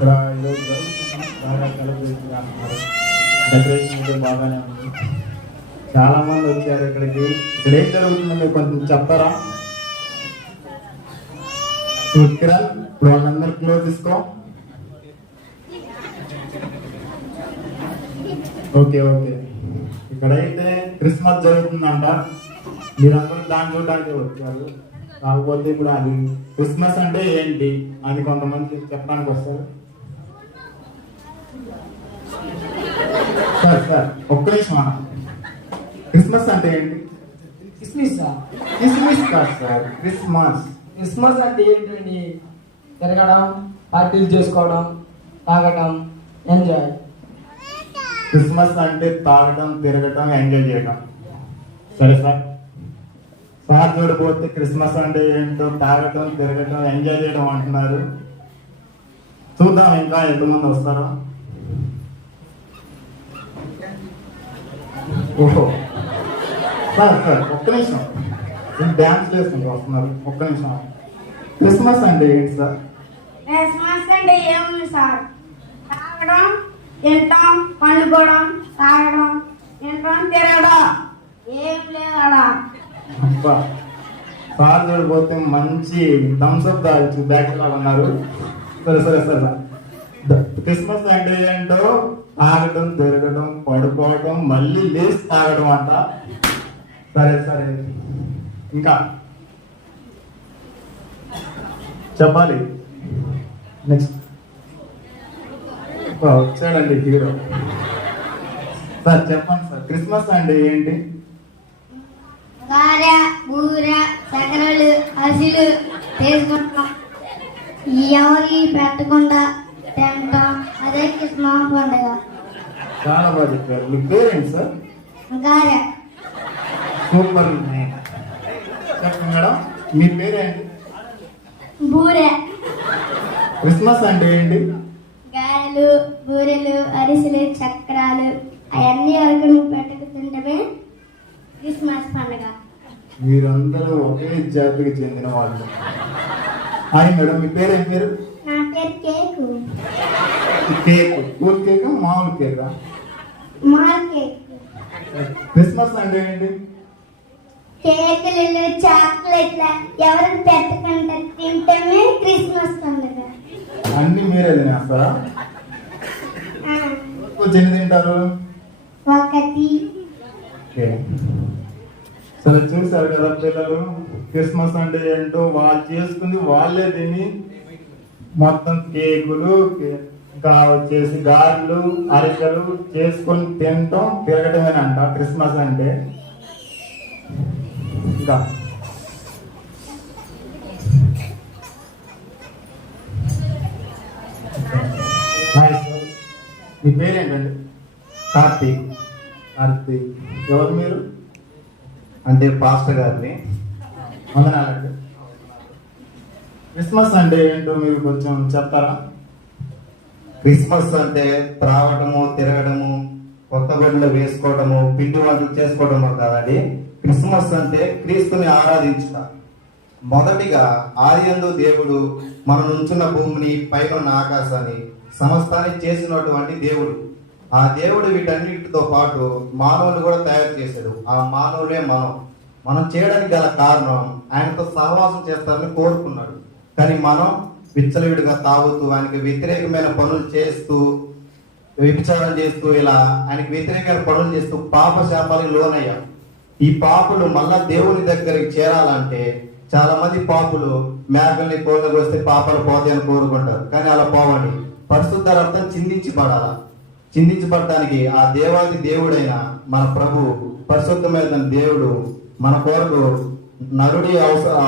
ఇక్కడ ఈరోజు బాగా చేస్తున్నారు డెకరేషన్ బాగానే ఉంది చాలా మంది వచ్చారు ఇక్కడికి ఇక్కడ ఏం జరుగుతుందో కొంచెం చెప్తారా కిరణ్ ఇప్పుడు వాళ్ళందరూ క్లోజ్ తీసుకో ఓకే ఓకే ఇక్కడైతే క్రిస్మస్ జరుగుతుందంట మీరందరూ దాన్ని చూడడానికి వచ్చారు కాకపోతే ఇప్పుడు అది క్రిస్మస్ అంటే ఏంటి? అని కొంతమంది చెప్పడానికి వస్తారు. సార్ సార్ ఒక్క నిమిషం. క్రిస్మస్ అంటే ఏంటి? క్రిస్మస్ క్రిస్మస్ కాదు సార్ క్రిస్మస్. క్రిస్మస్ అంటే ఏంటండి? తిరగడం పార్టీలు చేసుకోవడం తాగడం ఎంజాయ్. క్రిస్మస్ అంటే తాగడం తిరగటం ఎంజాయ్ చేయడం. సరే సార్. సార్ చూడబోతే క్రిస్మస్ అంటే ఏంటో తాగటం తిరగటం ఎంజాయ్ చేయడం అంటున్నారు. చూద్దాం ఇంకా ఎంతమంది వస్తారో. ఓహో సార్ సార్ ఒక్క నిమిషం. డ్యాన్స్ చేసుకుంటూ వస్తున్నారు. ఒక్క నిమిషం. క్రిస్మస్ అంటే ఏంటి సార్? క్రిస్మస్ అంటే ఏముంది సార్? తాగడం తింటాం పండుకోవడం తాగడం తింటాం తిరగడం ఏం లేదు. సార్ చూడబోతే మంచి థమ్స్అప్ తాగొచ్చు బ్యాక్ ఉన్నారు. సరే సరే సరే. క్రిస్మస్ అంటే ఏంటో ఆగడం దొరకడం పడుకోవడం మళ్ళీ లేచి తాగడం అంట. సరే సరే. ఇంకా. చెప్పాలి. నెక్స్ట్ వచ్చాడండి హీరో. సార్ చెప్పండి సార్. క్రిస్మస్ అంటే ఏంటి? గారె బూర చక్రాలు అసులు తీసుకుంటాం ఎవరికి పెట్టకుండా తింటాం. అదే క్రిస్మస్ పండుగ. చాలా బాగా చెప్పారు మీ పేరేంటి సార్? సూపర్ చెప్పండి మేడం మీ పేరేంటి? బూరె. క్రిస్మస్ అంటే ఏంటి? గారెలు బూరెలు అరిసెలు చక్రాలు అవన్నీ నువ్వు పెట్టుకుంటుంటే క్రిస్మస్ పండుగ. మీరందరూ ఒకే జాతికి చెందిన వాళ్ళు. హాయ్ మేడం మీ పేరేం పేరు? నా పేరు కేకు. కేక్. మామూలు కేక్ మాల్ కేక్? క్రిస్మస్ అంటే ఏంటి? కేకులు చాక్లెట్ల ఎవరు పెట్టకుండా తింటమే క్రిస్మస్ పండుగ. అన్ని మీరే తినేస్తారా? ఎన్ని తింటారు. ఒకటి. సరే చూసారు కదా పిల్లలు క్రిస్మస్ అంటే ఏంటో వాళ్ళు చేసుకుంది వాళ్ళే తిని మొత్తం కేకులు కే- ఇంకా వచ్చేసి గారెలు అరికలు చేసుకొని తినటం తిరగటమేనంట క్రిస్మస్ అంటే. ఇంకా. హాయ్ సార్ మీ పేరేంటండి? కార్తీక్. కార్తీక్. ఎవరు మీరు? అంటే పాస్టర్ గారిని. వందనాలండి. క్రిస్మస్ అంటే ఏంటో మీరు కొంచెం చెప్తారా? క్రిస్మస్ అంటే త్రావటము తిరగడము కొత్త బడులు వేసుకోవడము పిండి వంటలు చేసుకోవడము కాదండి. క్రిస్మస్ అంటే క్రీస్తుని ఆరాధించుట. మొదటిగా ఆర్యందు దేవుడు మన నుంచున్న భూమిని పైన ఉన్న ఆకాశాన్ని సమస్తాన్ని చేసినటువంటి దేవుడు. ఆ దేవుడు వీటన్నిటితో పాటు మానవుని కూడా తయారు చేశాడు. ఆ మానవులే మనం. మనం చేయడానికి గల కారణం ఆయనతో సహవాసం చేస్తారని కోరుకున్నాడు. కానీ మనం విచ్చలవిడిగా తాగుతూ ఆయనకి వ్యతిరేకమైన పనులు చేస్తూ వ్యభిచారం చేస్తూ ఇలా ఆయనకి వ్యతిరేకమైన పనులు చేస్తూ పాప శాపాలకు లోనయ్యాం ఈ పాపులు మళ్ళా దేవుని దగ్గరికి చేరాలంటే చాలా మంది పాపులు మేకల్ని కోళ్ళకి వస్తే పాపాలు పోతాయని కోరుకుంటారు. కానీ అలా పోవండి. పరిశుద్ధ రక్తం చిందించబడాల చిందించబడటానికి ఆ దేవాది దేవుడైన మన ప్రభు పరిశుద్ధమైన దేవుడు మన కొరకు నరుడి అవసర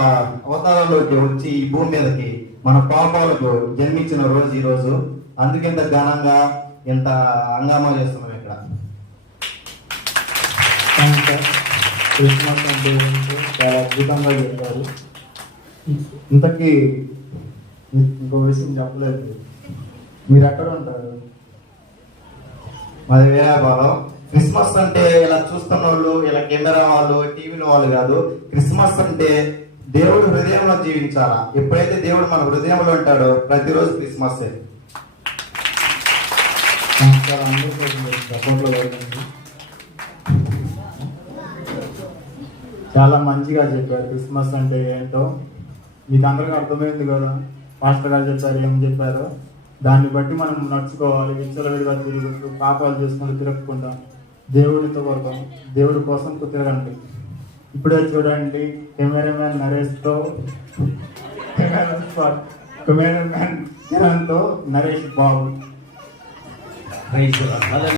అవతారంలోకి వచ్చి ఈ భూమి మీదకి మన పాపాలకు జన్మించిన రోజు ఈ రోజు. అందుకే ఇంత ఘనంగా ఇంత హంగామా చేస్తున్నాం ఇక్కడ. క్రిస్మస్ అంటే చాలా అద్భుతంగా చెప్పారు. ఇంతకీ ఇంకో విషయం చెప్పలేదు. మీరు ఎక్కడ ఉంటారు? మాది వేరేపాలెం క్రిస్మస్ అంటే ఇలా చూస్తున్న వాళ్ళు ఇలా కెమెరా వాళ్ళు టీవీలో వాళ్ళు కాదు. క్రిస్మస్ అంటే దేవుడు హృదయంలో జీవించాలా? ఎప్పుడైతే దేవుడు మన హృదయంలో ఉంటాడో ప్రతిరోజు క్రిస్మస్ చాలా మంచిగా చెప్పారు. క్రిస్మస్ అంటే ఏంటో మీకు అందరికీ అర్థమైంది కదా? మాస్టర్ గారు చెప్పారు ఏం చెప్పారో? దాన్ని బట్టి మనం నడుచుకోవాలి విచ్చలవిడిగా తిరుగుతూ పాపాలు చేసుకుంటూ తిరగకుండా దేవుడితో వరకు దేవుడి కోసం తిరగండి ఇప్పుడే చూడండి కెమెరామ్యాన్ నరేష్తో కెమెరామ్యాన్ కిరణ్తో నరేష్ బాబు.